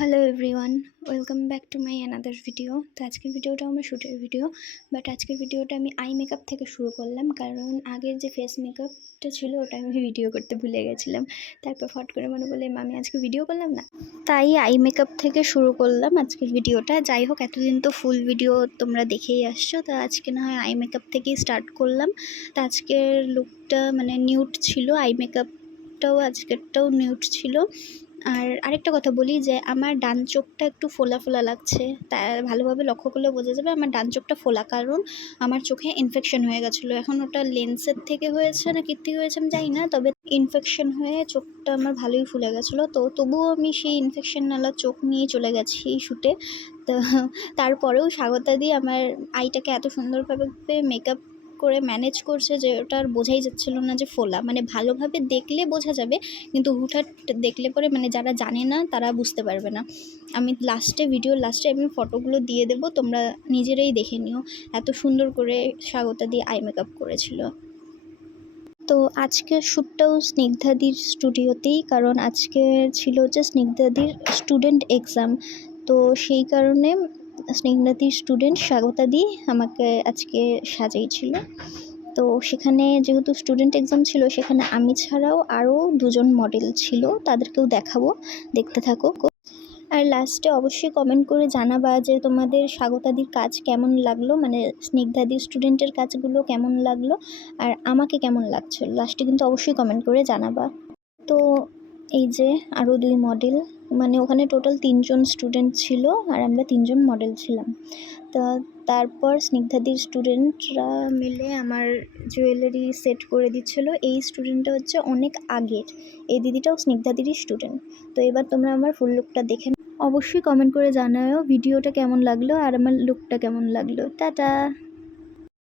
Hello everyone, welcome back to my another video. তো আজকের ভিডিওটা আমার শ্যুটের ভিডিও, বাট আজকের ভিডিওটা আমি আই মেকআপ থেকে শুরু করলাম, কারণ আগের যে ফেস মেকআপটা ছিল ওটা আমি ভিডিও করতে ভুলে গেছিলাম। তারপর ফট করে মনে বলে আমি আজকে ভিডিও করলাম না, তাই আই মেকআপ থেকে শুরু করলাম আজকের ভিডিওটা। যাই হোক, এতদিন তো ফুল ভিডিও তোমরা দেখেই আসছো, তো আজকে না হয় আই মেকআপ থেকেই স্টার্ট করলাম। তো আজকের লুকটা মানে নিউড ছিল, আই মেকআপটাও আজকেরটাও নিউড ছিল। আর আরেকটা কথা বলি যে আমার ডান চোখটা একটু ফোলা ফোলা লাগছে, তা ভালোভাবে লক্ষ্য করলে বোঝা যাবে আমার ডান চোখটা ফোলা, কারণ আমার চোখে ইনফেকশন হয়ে গেছিলো। এখন ওটা লেন্সের থেকে হয়েছে না কী থেকে হয়েছে আমি জানি না, তবে ইনফেকশন হয়ে চোখটা আমার ভালোই ফুলে গেছিলো। তো তবুও আমি সেই ইনফেকশনওয়ালা চোখ নিয়ে চলে গেছি এই শ্যুটে। তো তারপরেও স্বাগতা দি আমার আইটাকে এত সুন্দরভাবে মেকআপ করে ম্যানেজ করছে যে ওটা আর বোঝাই যাচ্ছিলো না যে ফোলা, মানে ভালোভাবে দেখলে বোঝা যাবে, কিন্তু হুটহাট দেখলে পরে মানে যারা জানে না তারা বুঝতে পারবে না। আমি ভিডিওর লাস্টে আমি ফটোগুলো দিয়ে দেবো, তোমরা নিজেরাই দেখে নিও এত সুন্দর করে স্বাগতা দিয়ে আই মেকআপ করেছিল। তো আজকের শ্যুটটাও স্নিগ্ধাদির স্টুডিওতেই, কারণ আজকে ছিল হচ্ছে স্নিগ্ধাদির স্টুডেন্ট এক্সাম। তো সেই কারণে স্নিগ্ধাদির স্টুডেন্ট স্বাগতাদি আমাকে আজকে সাজিয়েছিল। তো সেখানে যেহেতু স্টুডেন্ট এক্সাম ছিল, সেখানে আমি ছাড়াও আরও দুজন মডেল ছিল, তাদেরকেও দেখাবো, দেখতে থাকো। আর লাস্টে অবশ্যই কমেন্ট করে জানাবা যে তোমাদের স্বাগতাদির কাজ কেমন লাগলো, মানে স্নিগ্ধাদির স্টুডেন্টের কাজগুলো কেমন লাগলো আর আমাকে কেমন লাগছে, লাস্টে কিন্তু অবশ্যই কমেন্ট করে জানাবা। তো এই যে আরও দুই মডেল, মানে ওখানে টোটাল 3 জন স্টুডেন্ট ছিল আর আমরা 3 জন মডেল ছিলাম। তা তারপর স্নিগ্ধাদির স্টুডেন্টরা মিলে আমার জুয়েলারি সেট করে দিচ্ছিলো। এই স্টুডেন্টটা হচ্ছে অনেক আগের, এই দিদিটাও স্নিগ্ধাদিরই স্টুডেন্ট। তো এবার তোমরা আমার ফুল লুকটা দেখে অবশ্যই কমেন্ট করে জানাও ভিডিওটা কেমন লাগলো আর আমার লুকটা কেমন লাগলো। টাটা।